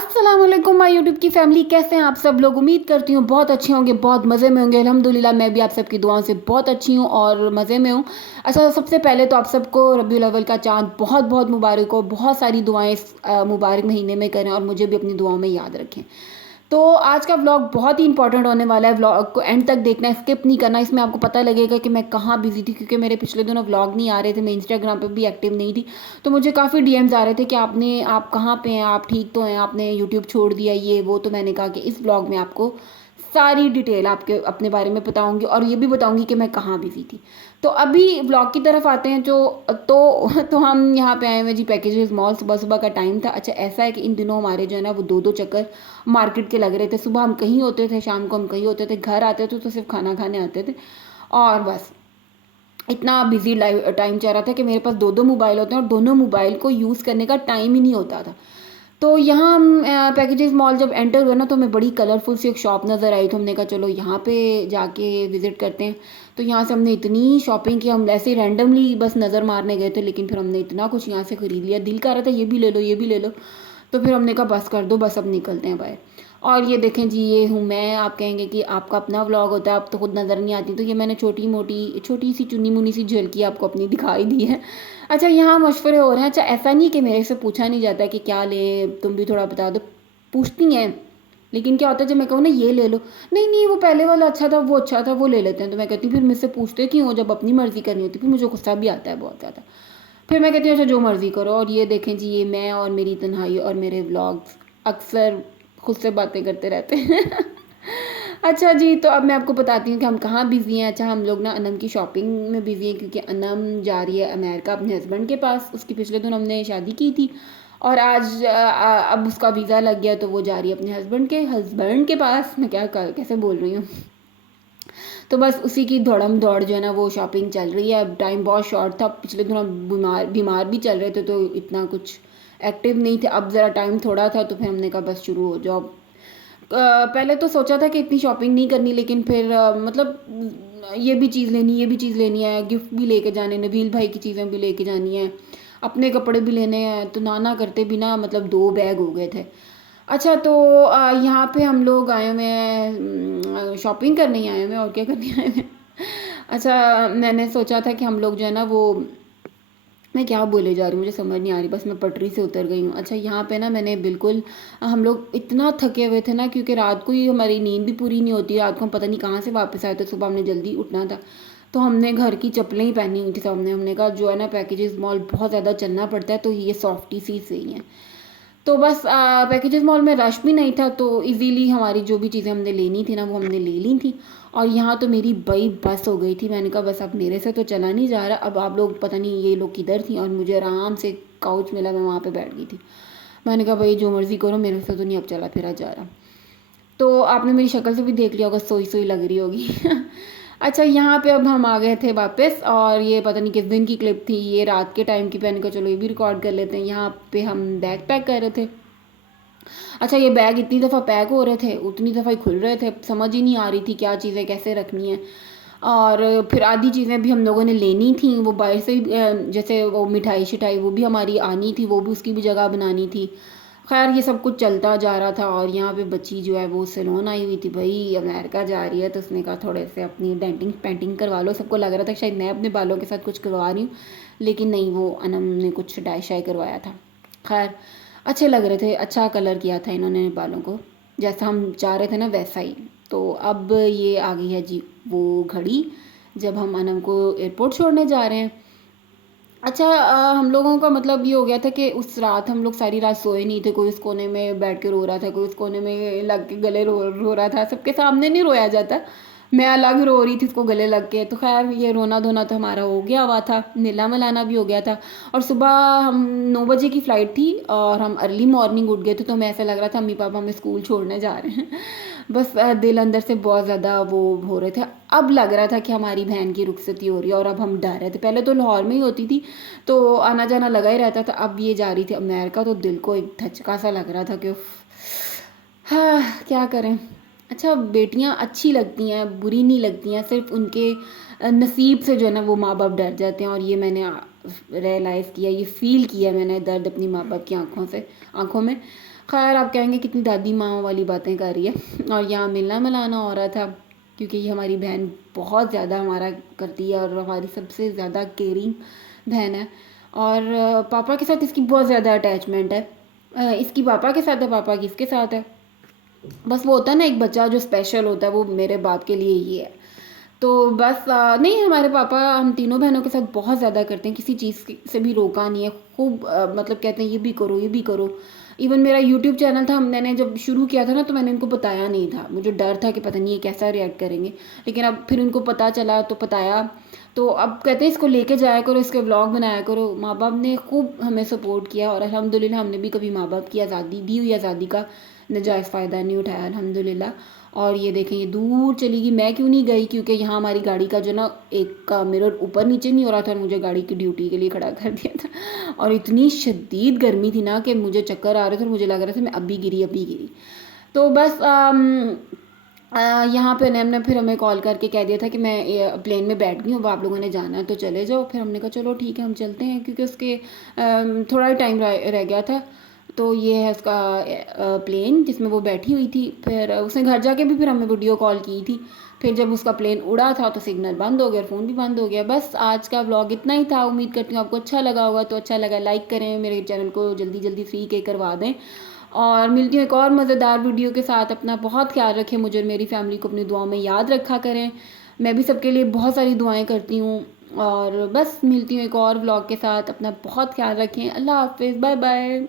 अस्सलाम वालेकुम my YouTube की फैमिली, कैसे हैं आप सब लोग। उम्मीद करती हूँ बहुत अच्छे होंगे, बहुत मज़े में होंगे। अल्हम्दुलिल्लाह मैं भी आप सबकी दुआओं से बहुत अच्छी हूँ और मज़े में हूँ। अच्छा, सबसे पहले तो आप सबको रबीउल अव्वल का चाँद बहुत बहुत मुबारक हो। बहुत सारी दुआएं इस मुबारक महीने में करें और मुझे भी अपनी दुआओं में याद रखें। तो आज का व्लॉग बहुत ही इंपॉर्टेंट होने वाला है। व्लॉग को एंड तक देखना है, स्किप नहीं करना। इसमें आपको पता लगेगा कि मैं कहाँ बिजी थी, क्योंकि मेरे पिछले दिनों व्लॉग नहीं आ रहे थे। मैं इंस्टाग्राम पे भी एक्टिव नहीं थी, तो मुझे काफ़ी डीएम्स आ रहे थे कि आप कहाँ पे हैं, आप ठीक तो हैं, आपने यूट्यूब छोड़ दिया ये वो। तो मैंने कहा कि इस व्लॉग में आपको सारी डिटेल आपके अपने बारे में बताऊंगी और ये भी बताऊंगी कि मैं कहाँ बिजी थी। तो अभी व्लॉग की तरफ आते हैं। जो तो हम यहाँ पे आए हुए जी पैकेजेस मॉल। सुबह सुबह का टाइम था। अच्छा, ऐसा है कि इन दिनों हमारे जो है ना वो दो दो चक्कर मार्केट के लग रहे थे। सुबह हम कहीं होते थे, शाम को हम कहीं होते थे, घर आते थे तो सिर्फ खाना खाने आते थे। और बस इतना बिजी लाइफ टाइम चल रहा था कि मेरे पास दो दो मोबाइल होते हैं और दोनों मोबाइल को यूज़ करने का टाइम ही नहीं होता था। तो यहाँ हम पैकेजेस मॉल जब एंटर हुए ना, तो हमें बड़ी कलरफुल सी एक शॉप नज़र आई। तो हमने कहा चलो यहाँ पे जाके विज़िट करते हैं। तो यहाँ से हमने इतनी शॉपिंग की, हम ऐसे रैंडमली बस नज़र मारने गए थे, लेकिन फिर हमने इतना कुछ यहाँ से ख़रीद लिया। दिल कर रहा था ये भी ले लो, ये भी ले लो। तो फिर हमने कहा बस कर दो, बस अब निकलते हैं बाहर। और ये देखें जी, ये हूँ मैं। आप कहेंगे कि आपका अपना व्लॉग होता है, आप तो खुद नज़र नहीं आती। तो ये मैंने छोटी मोटी छोटी सी चुनी मुनी सी झलकी आपको अपनी दिखाई दी है। अच्छा, यहाँ मशवरे हो रहे हैं। अच्छा, ऐसा नहीं कि मेरे से पूछा नहीं जाता कि क्या लें, तुम भी थोड़ा बता दो। पूछती हैं, लेकिन क्या होता है जब मैं कहूँ ना ये ले लो, नहीं नहीं वो पहले वाला अच्छा था, वो अच्छा था, वो ले लेते हैं। तो मैं कहती हूँ फिर मुझसे पूछते क्यों हो, जब अपनी मर्ज़ी करनी होती। फिर मुझे गुस्सा भी आता है बहुत ज़्यादा। फिर मैं कहती हूँ अच्छा जो मर्ज़ी करो। और ये देखें जी, ये मैं और मेरी तन्हाई और मेरे व्लॉग्स अक्सर खुद से बातें करते रहते हैं। अच्छा जी, तो अब मैं आपको बताती हूँ कि हम कहाँ बिज़ी हैं। अच्छा, हम लोग ना अनम की शॉपिंग में बिज़ी हैं, क्योंकि अनम जा रही है अमेरिका अपने हस्बैंड के पास। उसकी पिछले दिन हमने शादी की थी और आज अब उसका वीज़ा लग गया, तो वो जा रही है अपने हस्बैंड के पास। मैं कैसे बोल रही हूँ। तो बस उसी की दौड़म दौड़ जो है ना वो शॉपिंग चल रही है। अब टाइम बहुत शॉर्ट था, पिछले दिनों बीमार बीमार भी चल रहे थे, तो इतना कुछ एक्टिव नहीं थे। अब ज़रा टाइम थोड़ा था, तो फिर हमने कहा बस शुरू हो जाओ। पहले तो सोचा था कि इतनी शॉपिंग नहीं करनी, लेकिन फिर ये भी चीज़ लेनी, ये भी चीज़ लेनी है, गिफ्ट भी लेके जाने, नबील भाई की चीज़ें भी लेके जानी है, अपने कपड़े भी लेने हैं। तो ना करते भी ना मतलब 2 बैग हो गए थे। अच्छा, तो यहाँ पे हम लोग आए हुए हैं, शॉपिंग करने ही आए हुए हैं, और क्या करने आए हुए हैं। अच्छा, मैंने सोचा था कि हम लोग जो है ना वो, मैं क्या बोले जा रही हूँ मुझे समझ नहीं आ रही, बस मैं पटरी से उतर गई हूँ। अच्छा, यहाँ पे ना मैंने बिल्कुल, हम लोग इतना थके हुए थे ना, क्योंकि रात को ही हमारी नींद भी पूरी नहीं होती। रात को हम पता नहीं कहाँ से वापस आए थे, सुबह हमने जल्दी उठना था। तो हमने घर की चप्पलें ही पहनी हुई थी सबने। हमने कहा जो है ना पैकेजेस मॉल बहुत ज़्यादा चलना पड़ता है, तो ये सॉफ्टी सी सही है। तो बस पैकेजेस मॉल में रश भी नहीं था, तो इजीली हमारी जो भी चीज़ें हमने लेनी थी ना वो हमने ले ली थी। और यहाँ तो मेरी बई बस हो गई थी। मैंने कहा बस अब मेरे से तो चला नहीं जा रहा। अब आप लोग पता नहीं ये लोग किधर थी, और मुझे आराम से काउच मिला, मैं वहाँ पे बैठ गई थी। मैंने कहा भाई जो मर्ज़ी करो, मेरे से तो नहीं अब चला फिरा जा रहा। तो आपने मेरी शक्ल से भी देख लिया होगा, सोई सोई लग रही होगी। अच्छा, यहाँ पे अब हम आ गए थे वापस, और ये पता नहीं किस दिन की क्लिप थी, ये रात के टाइम की। मैंने कहा चलो ये भी रिकॉर्ड कर लेते हैं। यहाँ पे हम बैग पैक कर रहे थे। अच्छा, ये बैग इतनी दफ़ा पैक हो रहे थे, उतनी दफ़ा ही खुल रहे थे, समझ ही नहीं आ रही थी क्या चीज़ें कैसे रखनी है। और फिर आधी चीज़ें भी हम लोगों ने लेनी थी वो बाहर से ही, जैसे वो मिठाई शिठाई वो भी हमारी आनी थी, वो भी उसकी भी जगह बनानी थी। खैर ये सब कुछ चलता जा रहा था। और यहाँ पे बच्ची जो है वो सैलून आई हुई थी, भाई अमेरिका जा रही है, तो उसने कहा थोड़े से अपनी डेंटिंग पेंटिंग करवा लो। सबको लग रहा था कि शायद मैं अपने बालों के साथ कुछ करवा रही हूँ, लेकिन नहीं, वो अनम ने कुछ डाई शाई करवाया था। खैर अच्छे लग रहे थे, अच्छा कलर किया था इन्होंने बालों को, जैसा हम चाह रहे थे ना वैसा ही। तो अब ये आ गई है जी वो घड़ी, जब हम अनम को एयरपोर्ट छोड़ने जा रहे हैं। अच्छा, हम लोगों का मतलब ये हो गया था कि उस रात हम लोग सारी रात सोए नहीं थे। कोई उस कोने में बैठ के रो रहा था, कोई उस कोने में लग के गले रो रहा था। सबके सामने नहीं रोया जाता, मैं अलग रो रही थी उसको गले लग के। तो खैर ये रोना धोना तो हमारा हो गया हुआ था, नीला मलाना भी हो गया था। और सुबह हम 9 बजे की फ़्लाइट थी और हम अर्ली मॉर्निंग उठ गए थे, तो हमें ऐसा लग रहा था अम्मी पापा हमें स्कूल छोड़ने जा रहे हैं। बस दिल अंदर से बहुत ज़्यादा वो हो रहे थे। अब लग रहा था कि हमारी बहन की रुखसती हो रही है, और अब हम डर रहे थे। पहले तो लाहौर में ही होती थी, तो आना जाना लगा ही रहता था। अब ये जा रही थी अमेरिका, तो दिल को एक धचका सा लग रहा था कि हाँ क्या करें। अच्छा, बेटियां अच्छी लगती हैं, बुरी नहीं लगती हैं, सिर्फ उनके नसीब से जो है ना वो माँ बाप डर जाते हैं। और ये मैंने रियलाइज़ किया, ये फ़ील किया मैंने दर्द अपनी माँ-बाप की आँखों में। ख़ैर आप कहेंगे कितनी दादी माँ वाली बातें कर रही है और यहाँ मिलना-मिलाना हो रहा था क्योंकि ये हमारी बहन बहुत ज़्यादा हमारा करती है और हमारी सबसे ज़्यादा केयरिंग बहन है और पापा के साथ इसकी बहुत ज़्यादा अटैचमेंट है। इसकी पापा के साथ है, पापा की इसके साथ है। बस वो होता है ना एक बच्चा जो स्पेशल होता है वो मेरे बाप के लिए ही है। तो बस नहीं हमारे पापा हम तीनों बहनों के साथ बहुत ज़्यादा करते हैं, किसी चीज़ से भी रोका नहीं है। खूब मतलब कहते हैं ये भी करो, ये भी करो। इवन मेरा यूट्यूब चैनल था, मैंने जब शुरू किया था ना तो मैंने इनको बताया नहीं था। मुझे डर था कि पता नहीं ये कैसा रिएक्ट करेंगे। लेकिन अब फिर उनको पता चला तो बताया। तो अब कहते हैं इसको लेके जाया करो, इसके व्लॉग बनाया करो। माँ-बाप ने खूब हमें सपोर्ट किया और अल्हम्दुलिल्लाह हमने भी कभी माँ-बाप की आज़ादी दी हुई आज़ादी का नाजायज़ फ़ायदा नहीं उठाया अल्हम्दुलिल्लाह। और ये देखें ये दूर चली गई, मैं क्यों नहीं गई क्योंकि यहाँ हमारी गाड़ी का जो ना एक का मिरर ऊपर नीचे नहीं हो रहा था और मुझे गाड़ी की ड्यूटी के लिए खड़ा कर दिया था और इतनी शदीद गर्मी थी ना कि मुझे चक्कर आ रहे थे और मुझे लग रहा था मैं अभी गिरी। तो बस यहाँ पे हमने फिर हमें कॉल करके कह दिया था कि मैं प्लेन में बैठ गई हूँ, अब आप लोगों ने जाना है तो चले जाओ। फिर हमने कहा चलो ठीक है हम चलते हैं क्योंकि उसके थोड़ा ही टाइम रह गया था। तो ये है उसका प्लेन जिसमें वो बैठी हुई थी। फिर उसने घर जाके भी फिर हमें वीडियो कॉल की थी। फिर जब उसका प्लेन उड़ा था तो सिग्नल बंद हो गया और फ़ोन भी बंद हो गया। बस आज का व्लॉग इतना ही था। उम्मीद करती हूँ आपको अच्छा लगा होगा। तो अच्छा लगा लाइक करें, मेरे चैनल को जल्दी 3K करवा दें और मिलती हूँ एक और मज़ेदार वीडियो के साथ। अपना बहुत ख्याल रखें, मुझे और मेरी फैमिली को अपनी दुआओं में याद रखा करें। मैं भी सबके लिए बहुत सारी दुआएं करती हूँ और बस मिलती हूँ एक और व्लॉग के साथ। अपना बहुत ख्याल रखें। अल्लाह हाफ़िज़, बाय बाय।